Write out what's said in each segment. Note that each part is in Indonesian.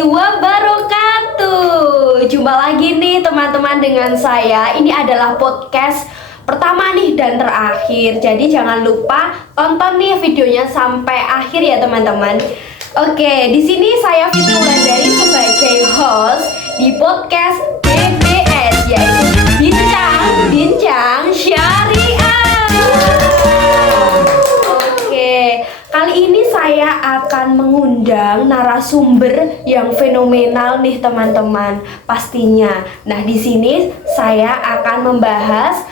warahmatullahi wabarakatuh. Jumpa lagi nih teman-teman dengan saya. Ini adalah podcast pertama nih dan terakhir. Jadi jangan lupa tonton nih videonya sampai akhir ya teman-teman. Oke, di sini saya Fitri Wulandari sebagai host di podcast BBS, yaitu Bincang Syariah. Oke, kali ini saya akan mengundang narasumber yang fenomenal nih teman-teman, pastinya. Nah, di sini saya akan membahas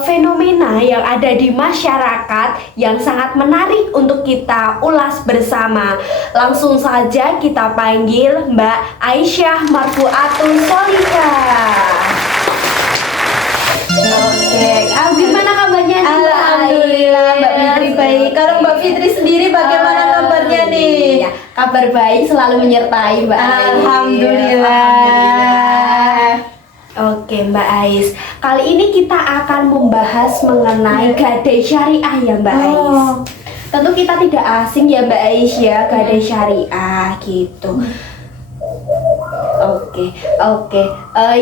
fenomena yang ada di masyarakat yang sangat menarik untuk kita ulas bersama. Langsung saja kita panggil Mbak Aisyah Marfuatun Sholihah. Oke, gimana kabarnya nih Mbak? Alhamdulillah Mbak Fitri baik. Kalau Mbak Fitri sendiri bagaimana kabarnya nih? Ya, kabar baik selalu menyertai Mbak Ais. Alhamdulillah. Oke Mbak Ais, kali ini kita akan membahas mengenai gadai syariah ya Mbak Ais. Tentu kita tidak asing ya Mbak Ais ya, gadai syariah gitu. Oke.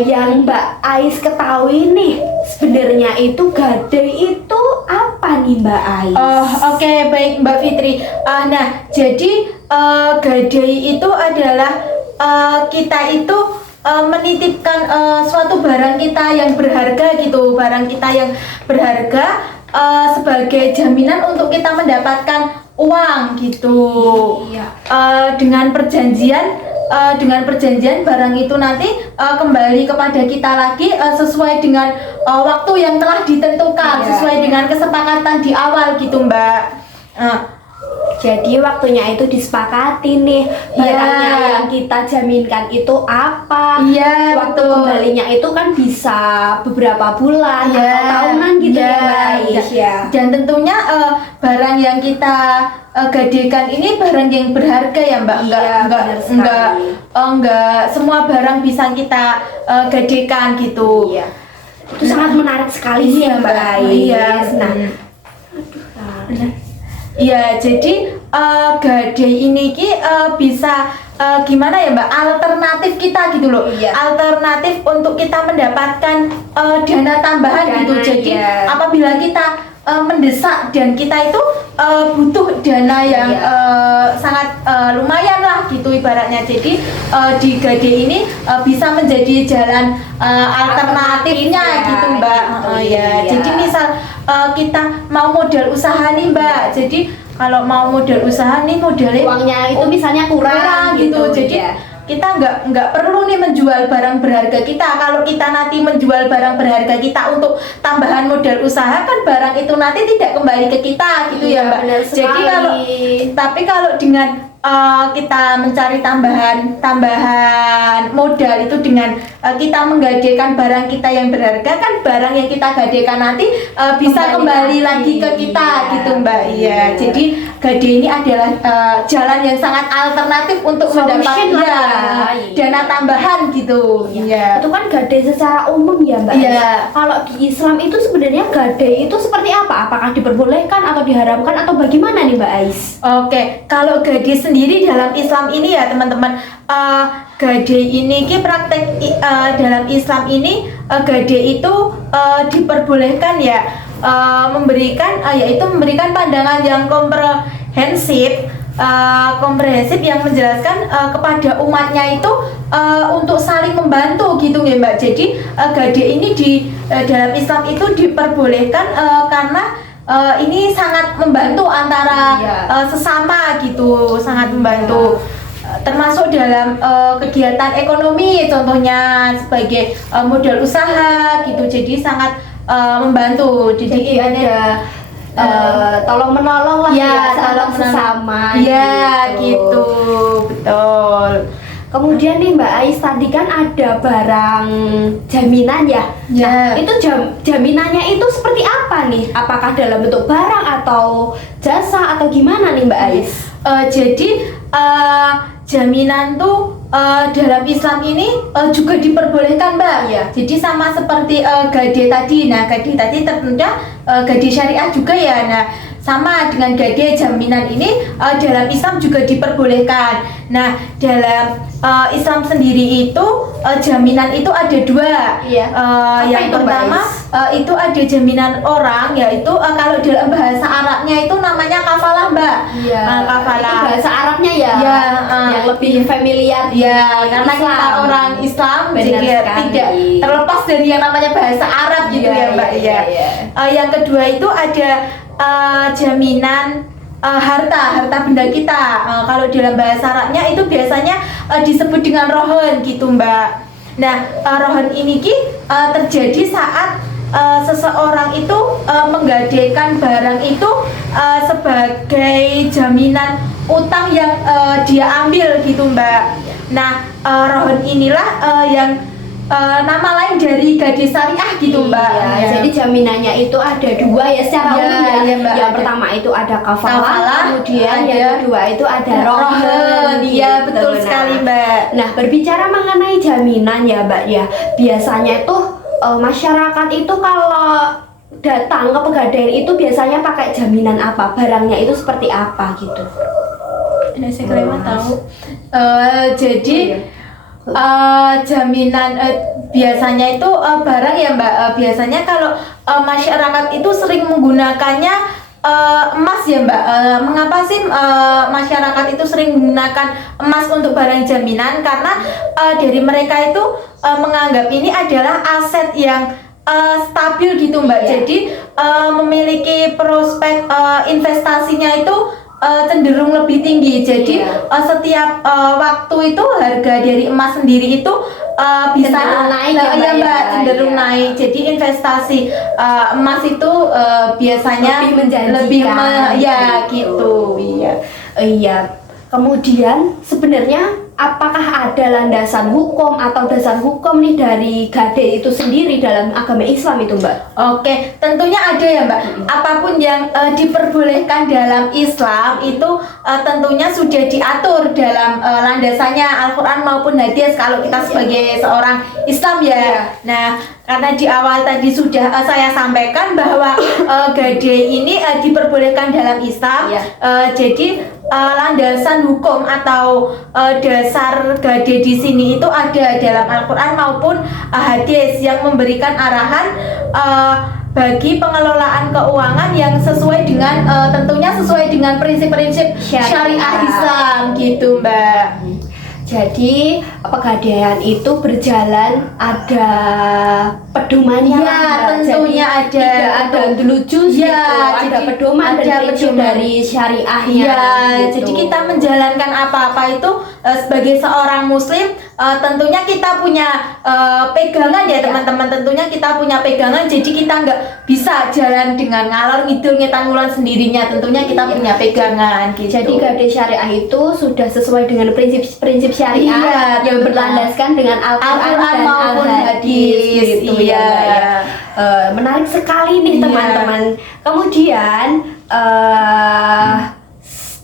Yang Mbak Ais ketahui nih, sebenarnya itu gadai itu apa nih Mbak Ais? Oke, baik Mbak Fitri. Nah, jadi gadai itu adalah kita itu menitipkan suatu barang kita yang berharga gitu, barang kita yang berharga sebagai jaminan untuk kita mendapatkan uang gitu. Iya. Dengan perjanjian barang itu nanti kembali kepada kita lagi sesuai dengan waktu yang telah ditentukan, Iya, sesuai dengan kesepakatan di awal gitu Mbak. Jadi waktunya itu disepakati nih, barangnya yang kita jaminkan itu apa. Iya, waktu betul. kembalinya itu kan bisa beberapa bulan atau tahunan gitu ya Mbak Ais ya. Dan tentunya barang yang kita gadekan ini barang yang berharga ya Mbak. Enggak semua barang bisa kita gadekan gitu. Iya. Itu sangat menarik sekali sih ya Mbak Ais. Iya. Nah, Iya, jadi gadai ini bisa gimana ya Mbak, alternatif kita gitu loh. Iya. Alternatif untuk kita mendapatkan dana tambahan Dana, gitu. Jadi iya. apabila kita mendesak dan kita itu butuh dana yang sangat lumayan lah gitu ibaratnya. Jadi di gadai ini bisa menjadi jalan alternatifnya ya, gitu Mbak. gitu, Iya. iya. Jadi misal kita mau modal usaha nih Mbak, jadi kalau mau modal usaha nih modalnya uangnya itu misalnya kurang gitu. jadi ya. kita nggak perlu nih menjual barang berharga kita. Kalau kita nanti menjual barang berharga kita untuk tambahan modal usaha, kan barang itu nanti tidak kembali ke kita gitu Iya, ya Mbak. benar Jadi sekali. kalau dengan kita mencari tambahan modal itu dengan kita menggadekan barang kita yang berharga, kan barang yang kita gadekan nanti bisa kembali lagi ke kita gitu Mbak. Iya. Jadi gadai ini adalah jalan yang sangat alternatif untuk mendapatkan dana tambahan gitu. Iya. Itu kan gadai secara umum ya Mbak. Iya. Kalau di Islam itu sebenarnya gadai itu seperti apa? Apakah diperbolehkan atau diharamkan atau bagaimana nih Mbak Ais? Oke, kalau gadai sendiri dalam Islam ini ya teman-teman, gadai ini praktek dalam Islam ini gadai itu diperbolehkan ya, memberikan pandangan yang komprehensif yang menjelaskan kepada umatnya itu untuk saling membantu gitu ya Mbak. Jadi gadai ini dalam Islam itu diperbolehkan karena ini sangat membantu antara sesama gitu, sangat membantu. Termasuk dalam kegiatan ekonomi, contohnya sebagai modal usaha gitu, jadi sangat membantu. Jadi ada tolong menolong lah ya, tolong sesama. Iya gitu, betul. Kemudian nih Mbak Ais, tadi kan ada barang jaminan ya. Ya. Itu jaminannya itu seperti apa nih? Apakah dalam bentuk barang atau jasa atau gimana nih Mbak Ais? Jadi jaminan tuh dalam Islam ini juga diperbolehkan Mbak. Iya. Jadi sama seperti gadai tadi. Nah, gadai tadi tentunya gadai syariah juga ya. Nah, sama dengan gade jaminan ini dalam Islam juga diperbolehkan. Nah, dalam Islam sendiri itu jaminan itu ada dua. Iya. Yang itu, Mbak pertama itu ada jaminan orang, yaitu kalau dalam bahasa Arabnya itu namanya kafalah, Mbak. Iya. Kafalah. Itu bahasa Arabnya ya. Ya, yang lebih familiar. Ya, karena Islam. kita orang Islam Benar jadi sekali. tidak terlepas dari yang namanya bahasa Arab gitu Iya, ya, Mbak. iya, Ya. iya. Yang kedua itu ada jaminan harta benda kita. Kalau dalam bahasa Arabnya itu biasanya disebut dengan rohon gitu, Mbak. Nah, rohon ini terjadi saat seseorang itu menggadaikan barang itu sebagai jaminan utang yang dia ambil gitu, Mbak. Nah, rohon inilah yang nama lain dari gade syariah gitu, Mbak. Iya, Ya. jadi jaminannya itu ada dua ya secara Iya, umum ya. iya, Mbak, Yang ada. pertama itu ada kafalah, Kafalah, kemudian ada yang kedua itu ada rohon. Iya, gitu. betul Nah, sekali, Mbak. Nah, berbicara mengenai jaminan ya, Mbak ya. Biasanya itu masyarakat itu kalau datang ke pegadaian itu biasanya pakai jaminan apa? Barangnya itu seperti apa gitu? Ini saya kira Mas tahu. Jadi jaminan biasanya itu barang ya, Mbak. Biasanya kalau masyarakat itu sering menggunakannya emas ya, Mbak. Mengapa sih masyarakat itu sering menggunakan emas untuk barang jaminan? Karena dari mereka itu menganggap ini adalah aset yang stabil gitu, Mbak. Iya. Jadi memiliki prospek investasinya itu cenderung lebih tinggi. Jadi Iya. setiap waktu itu harga dari emas sendiri itu bisa Cenderung naik ya, Mbak, Mbak, ya. cenderung Iya. naik. Jadi investasi emas itu biasanya Lebih menjanjikan. Ya gitu. Iya. Iya. Kemudian sebenarnya apakah ada landasan hukum atau dasar hukum nih dari gade itu sendiri dalam agama Islam itu, Mbak? Oke, tentunya ada ya, Mbak. Apapun yang diperbolehkan dalam Islam itu tentunya sudah diatur dalam landasannya Al-Quran maupun hadis kalau kita sebagai seorang Islam ya. Iya. Nah, karena di awal tadi sudah saya sampaikan bahwa gade ini diperbolehkan dalam Islam. Iya. Jadi landasan hukum atau dasar gade di sini itu ada dalam Al-Quran maupun hadis yang memberikan arahan bagi pengelolaan keuangan yang sesuai dengan tentunya sesuai dengan prinsip-prinsip syariah Islam gitu, Mbak. Jadi pegadaian itu berjalan ada pedomannya, Ya, Mbak. tentunya Jadi, ada. tidak ada delujus Ya, gitu, ada jadi pedoman ada dan prinsip pedoman. dari syariahnya. Ya, gitu. jadi kita menjalankan apa-apa itu sebagai seorang muslim tentunya kita punya pegangan ya, teman-teman. Tentunya kita punya pegangan, jadi kita nggak bisa jalan dengan ngalor ngidul ngetan-ngulan sendirinya. Tentunya kita punya pegangan gitu. Jadi gade syariah itu sudah sesuai dengan prinsip-prinsip syariah Iya, yang betul. berlandaskan dengan Al-Quran Al-Quran dan maupun Al-Hadis hadis, gitu iya. ya, Mbak, ya. Menarik sekali nih Iya. teman-teman. Kemudian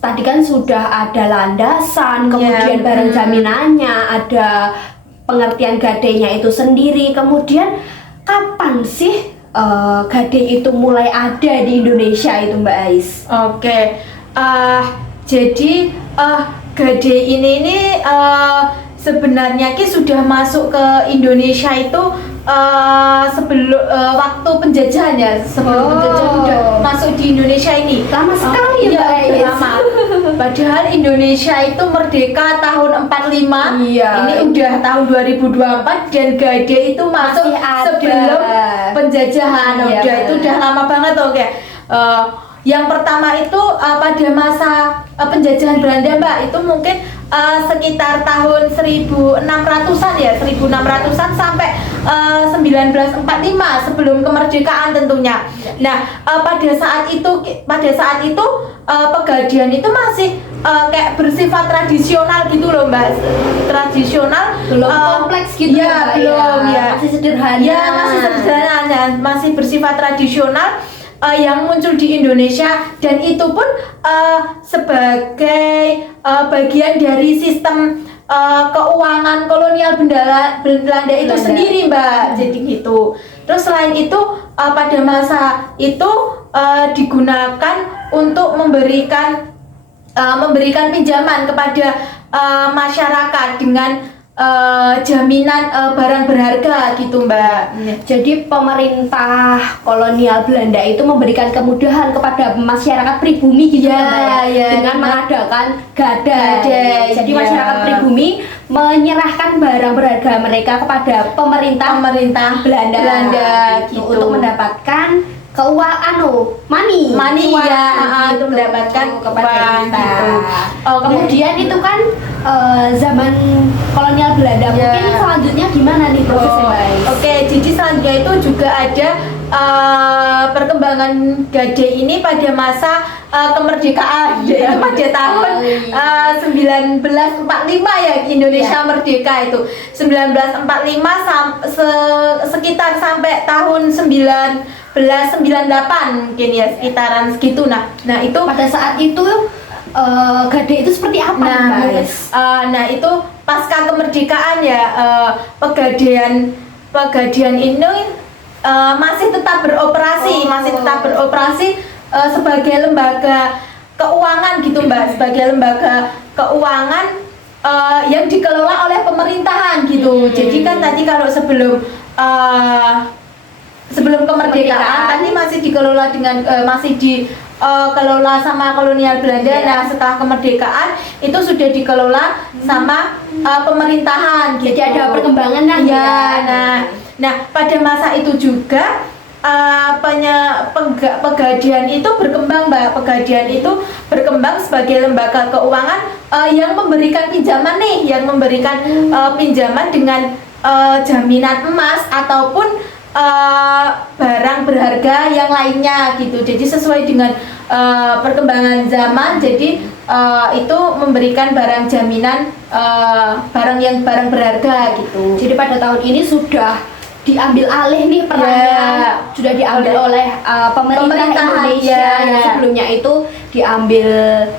tadi kan sudah ada landasan, kemudian Iya, barang jaminannya, ada pengertian gadenya itu sendiri. Kemudian kapan sih gade itu mulai ada di Indonesia itu, Mbak Ais? Oke, jadi gade ini sebenarnya sudah masuk ke Indonesia itu sebelum waktu penjajahan ya, sebelum penjajahan udah masuk di Indonesia ini. Lama sekali ya, Iya, Mbak udah Ais. lama. Padahal Indonesia itu merdeka tahun 45. Iya. Ini udah tahun 2024 dan gade itu masuk Masih ada. sebelum penjajahan. Iya, Udah itu udah lama banget. Oke. Yang pertama itu pada masa penjajahan Belanda, Mbak, itu mungkin sekitar tahun 1600-an ya, 1600-an sampai 1945 sebelum kemerdekaan tentunya. Nah, pada saat itu pegadaian itu masih kayak bersifat tradisional gitu loh, Mbak. Tradisional, Belum kompleks gitu ya, Mbak, belum ya. Masih sederhana. Ya, masih sederhana, masih bersifat tradisional yang muncul di Indonesia, dan itu pun sebagai bagian dari sistem keuangan kolonial Belanda itu Belanda. sendiri, Mbak. Jadi gitu. Terus selain itu pada masa itu digunakan untuk memberikan pinjaman kepada masyarakat dengan jaminan barang berharga gitu Mbak. Jadi pemerintah kolonial Belanda itu memberikan kemudahan kepada masyarakat pribumi gitu Ya, Mbak, ya, dengan mengadakan gadai. Gadai, Jadi ya. masyarakat pribumi menyerahkan barang berharga mereka kepada pemerintah Belanda gitu. untuk mendapatkan keuangan money Money, uang, ya, untuk mendapatkan kepada uang, kita. gitu. Oke. Kemudian itu kan zaman kolonial Belanda. Ya. Mungkin selanjutnya gimana nih prosesnya, Mbak Ais? Oke, jadi selanjutnya itu juga ada perkembangan gadai ini pada masa kemerdekaan, yaitu pada tahun 1945 ya, Indonesia merdeka itu 1945 sekitar sampai tahun 1998 mungkin ya, sekitaran segitu. Nah itu Pada saat itu gadai itu seperti apa nih, Mbak Ais? nah itu pasca kemerdekaan ya, Pegadaian ini masih tetap beroperasi, sebagai lembaga keuangan gitu Mbak, sebagai lembaga keuangan yang dikelola oleh pemerintahan gitu. Jadi kan tadi kalau sebelum kemerdekaan tadi masih dikelola dengan kelola sama kolonial Belanda. Nah setelah kemerdekaan itu sudah dikelola sama pemerintahan gitu. Jadi ada perkembangan lah ya. Nah pada masa itu juga Pegadaian itu berkembang Mbak. Pegadaian itu berkembang sebagai lembaga keuangan yang memberikan pinjaman pinjaman dengan jaminan emas ataupun barang berharga yang lainnya gitu. Jadi sesuai dengan perkembangan zaman, jadi itu memberikan barang jaminan, barang berharga gitu. Jadi pada tahun ini sudah diambil alih nih perannya, sudah diambil oleh pemerintah Indonesia yang sebelumnya itu diambil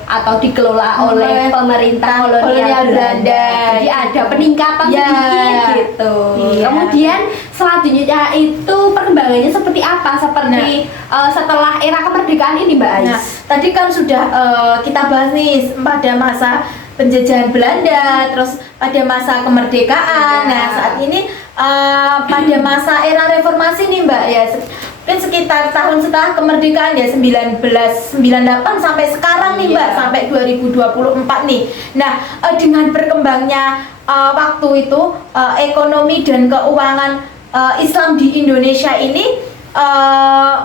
atau dikelola oleh pemerintah kolonial Belanda. Jadi ada peningkatan sedikit gitu. Kemudian selanjutnya itu perkembangannya seperti apa? Seperti setelah era kemerdekaan ini, Mbak Ais. Nah, tadi kan sudah kita bahas nih pada masa penjajahan Belanda, terus pada masa kemerdekaan. Nah, saat ini pada masa era reformasi nih Mbak ya, mungkin sekitar tahun setelah kemerdekaan ya, 1998 sampai sekarang nih Mbak, sampai 2024 nih. Nah, dengan berkembangnya waktu itu ekonomi dan keuangan Islam di Indonesia ini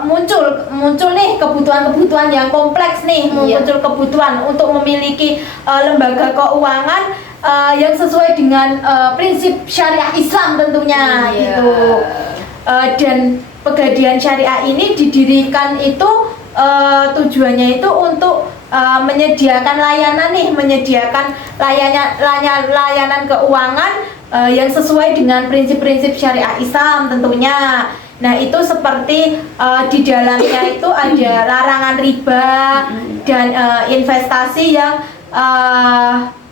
muncul nih kebutuhan yang kompleks nih, muncul kebutuhan untuk memiliki lembaga keuangan yang sesuai dengan prinsip syariah Islam tentunya gitu. Dan Pegadaian Syariah ini didirikan itu tujuannya itu untuk menyediakan layanan keuangan yang sesuai dengan prinsip-prinsip syariah Islam tentunya. Nah itu seperti di dalamnya itu ada larangan riba dan investasi yang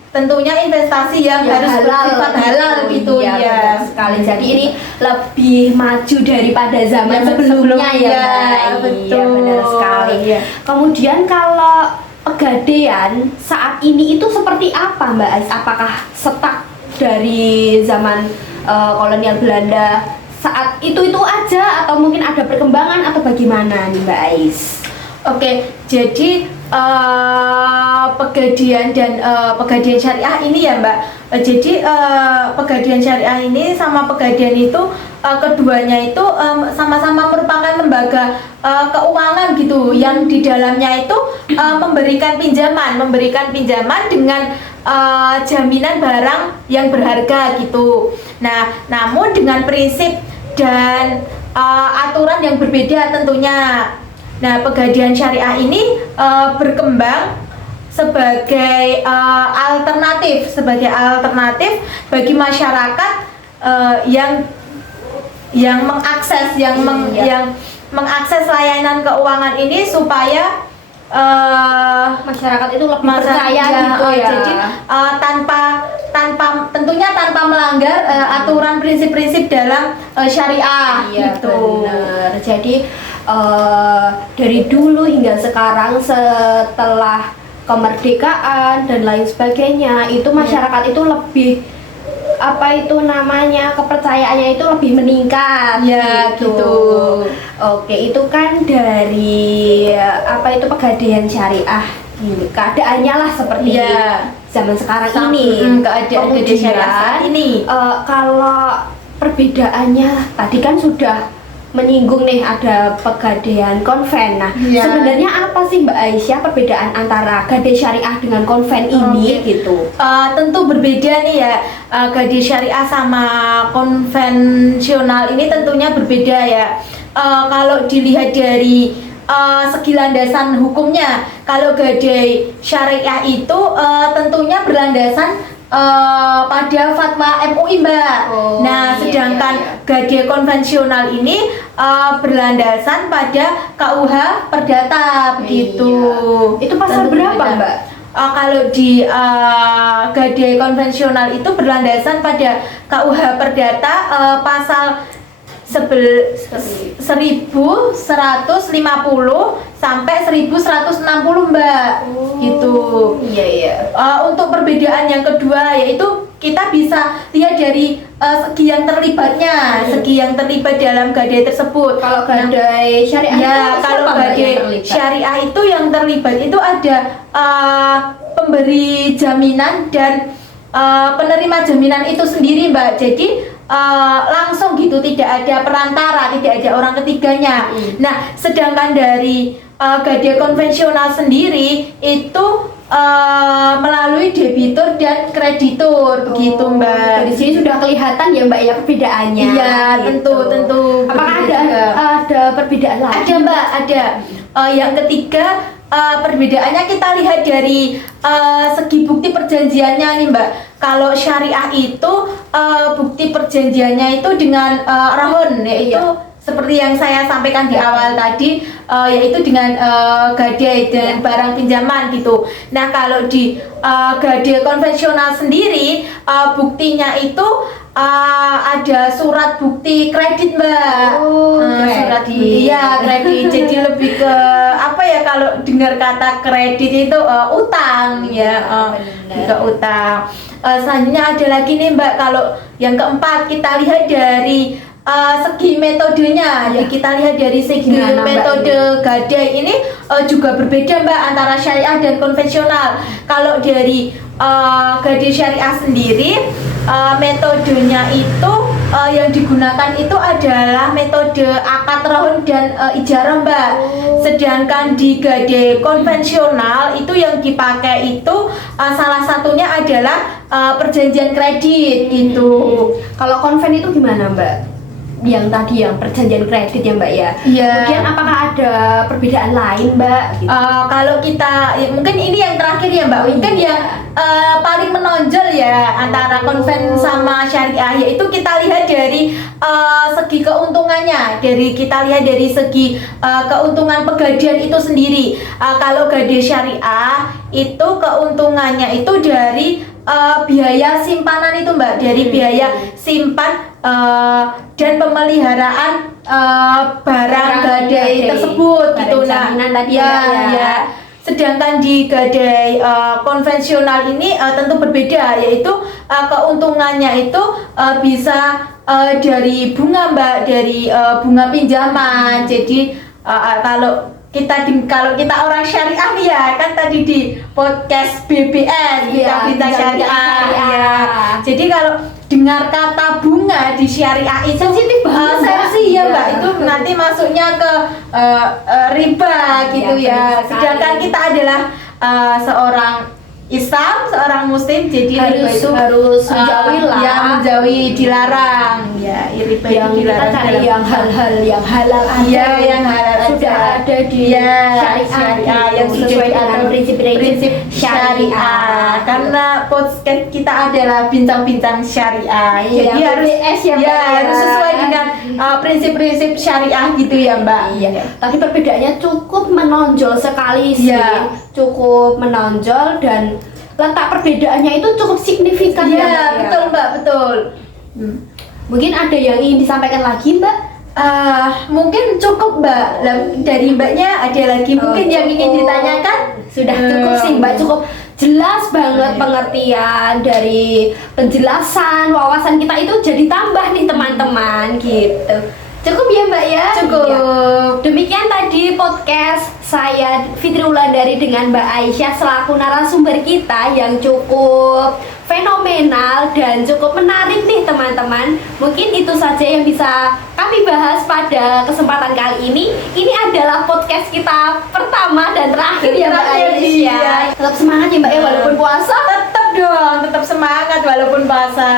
tentunya investasi yang harus bersifat halal gitu ya. Benar sekali. Jadi ini lebih maju daripada zaman sebelumnya ya, Mbak. betul. Iya, benar sekali. Iya. Kemudian kalau Pegadaian saat ini itu seperti apa, Mbak Ais? Apakah stuck dari zaman kolonial Belanda saat itu aja, atau mungkin ada perkembangan atau bagaimana nih Mbak Ais? Oke, jadi Pegadaian dan Pegadaian Syariah ini ya Mbak. Jadi Pegadaian Syariah ini sama Pegadaian itu keduanya itu sama-sama merupakan lembaga keuangan gitu, yang di dalamnya itu memberikan pinjaman dengan jaminan barang yang berharga gitu. Nah, namun dengan prinsip dan aturan yang berbeda tentunya. Nah, Pegadaian Syariah ini berkembang sebagai alternatif bagi masyarakat yang mengakses layanan keuangan ini supaya masyarakat itu lebih percaya gitu ya. Jadi tentunya tanpa melanggar aturan prinsip-prinsip dalam syariah Iya, gitu. benar. Jadi dari dulu hingga sekarang setelah kemerdekaan dan lain sebagainya itu masyarakat itu lebih apa itu namanya kepercayaannya itu lebih meningkat Ya, gitu. Oke, itu kan dari apa itu pegadaian syariah gini. Keadaannya lah seperti Ya. zaman sekarang ini. Keadaan Kemudian, syariah saat ini. kalau perbedaannya tadi kan sudah menyinggung nih ada pegadaian konven. Nah, Iya. sebenarnya apa sih Mbak Aisyah perbedaan antara gadai syariah dengan konven ini gitu? Tentu berbeda nih ya, gadai syariah sama konvensional ini tentunya berbeda ya. Kalau dilihat dari segi landasan hukumnya, kalau gadai syariah itu tentunya berlandasan pada fatwa MUI Mbak. Oh, Nah, iya, sedangkan iya. gadai konvensional ini berlandasan pada KUH Perdata begitu. Iya. Itu pasal Tentu berapa berbeda. Mbak? Kalau di gadai konvensional itu berlandasan pada KUH Perdata pasal 1150 sampai 1160 Mbak. Gitu. Iya iya. Untuk perbedaan yang kedua yaitu kita bisa lihat dari segi yang terlibatnya, segi yang terlibat dalam gadai tersebut. Kalau gadai syariah Ya, itu kalau siapa, Mbak, yang gadai terlibat? syariah itu yang terlibat itu ada pemberi jaminan dan penerima jaminan itu sendiri Mbak. Jadi langsung gitu, tidak ada perantara, tidak ada orang ketiganya. Nah, sedangkan dari gadai konvensional sendiri itu melalui debitur dan kreditur begitu Mbak. Di sini sudah kelihatan ya Mbak ya perbedaannya. Iya, gitu. tentu. Apakah begitu ada juga. perbedaan lain? Ada Mbak, ada. Yang ketiga perbedaannya kita lihat dari segi bukti perjanjiannya nih Mbak. Kalau syariah itu bukti perjanjiannya itu dengan rahon, yaitu seperti yang saya sampaikan di awal tadi, yaitu dengan gadai dan barang pinjaman gitu. Nah, kalau di gadai konvensional sendiri buktinya itu ada surat bukti kredit Mbak. Surat bukti ya kredit. Jadi lebih ke apa ya, kalau dengar kata kredit itu utang ya, ke utang. Selanjutnya ada lagi nih Mbak, kalau yang keempat kita lihat dari segi metodenya. Jadi kita lihat dari segi Gimana, Mbak, metode gadai ini juga berbeda Mbak antara syariah dan konvensional. Kalau dari gadai syariah sendiri metodenya itu yang digunakan itu adalah metode akad rahun dan ijarah Mbak. Sedangkan di gadai konvensional itu yang dipakai itu salah satunya adalah perjanjian kredit gitu. Kalau konven itu gimana Mbak? Yang tadi yang perjanjian kredit ya Mbak ya. Iya. Kemudian apakah ada perbedaan lain Mbak? Gitu. Kalau kita mungkin ini yang terakhir ya Mbak, mungkin yang paling menonjol ya antara konven sama syariah, yaitu kita lihat dari segi keuntungannya. Kita lihat dari segi keuntungan pegadaian itu sendiri. Kalau gadai syariah itu keuntungannya itu dari biaya simpanan itu Mbak, dari biaya simpan dan pemeliharaan barang gadai tersebut gitu. Nah, jaminan tadi ya. Sedangkan di gadai konvensional ini tentu berbeda, yaitu keuntungannya itu bisa dari bunga Mbak, dari bunga pinjaman. Jadi kalau kita orang syariah nih ya, kan tadi di podcast BBS Berita Syariah ya. Jadi kalau dengar kata bunga di syariah itu sensitif banget sensi ya Mbak, Iya. itu nanti masuknya ke riba gitu ya. Iya, benar sekali. Sedangkan kita adalah seorang Islam, seorang Muslim, jadi riba itu harus menjauhi lah. ya, menjauhi, dilarang ya, riba Yang itu kita dilarang cari dalam yang hal-hal yang halal aja. Iya, yang halal sudah aja. ada di Iya, syariah yang sesuai sudah dengan diatur prinsip-prinsip syariah. Karena podcast kita adalah bincang-bincang syariah. Iya, Jadi harus BBS ya, Mbak, ya. harus sesuai dengan prinsip-prinsip syariah gitu ya Mbak. Iya. Tapi perbedaannya cukup menonjol sekali sih. Iya. Cukup menonjol dan letak perbedaannya itu cukup signifikan ya, Iya, Mbak, ya? betul Mbak, betul. Mungkin ada yang ingin disampaikan lagi, Mbak? Mungkin cukup Mbak. Dari Mbaknya ada lagi mungkin yang ingin Cukup. ditanyakan? Sudah cukup sih, Mbak, cukup jelas banget pengertian dari penjelasan wawasan kita itu jadi tambah nih teman-teman gitu. Cukup ya, Mbak ya? Cukup. Iya. Demikian tadi podcast saya Fitri Wulandari dengan Mbak Aisyah selaku narasumber kita yang cukup fenomenal dan cukup menarik nih teman-teman. Mungkin itu saja yang bisa kami bahas pada kesempatan kali ini. Ini adalah podcast kita pertama dan terakhir ya, Mbak Terakhir, Aisyah. iya. Tetap semangat ya, Mbak ya, walaupun puasa. Tetap dong, tetap semangat walaupun puasa.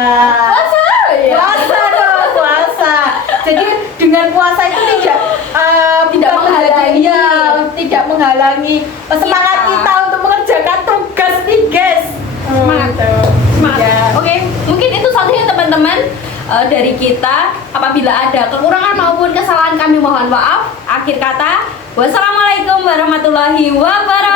Puasa ya. Puasa dong, puasa. Jadi dengan puasa itu tidak Tidak bukan menghalangi. ya, tidak menghalangi semangat Kita. kita untuk mengerjakan tugas nih, guys. Semangat. Gitu. Semangat. Ya. Oke, mungkin itu saja ya teman-teman dari kita. Apabila ada kekurangan maupun kesalahan kami mohon maaf. Akhir kata, wassalamualaikum warahmatullahi wabarakatuh.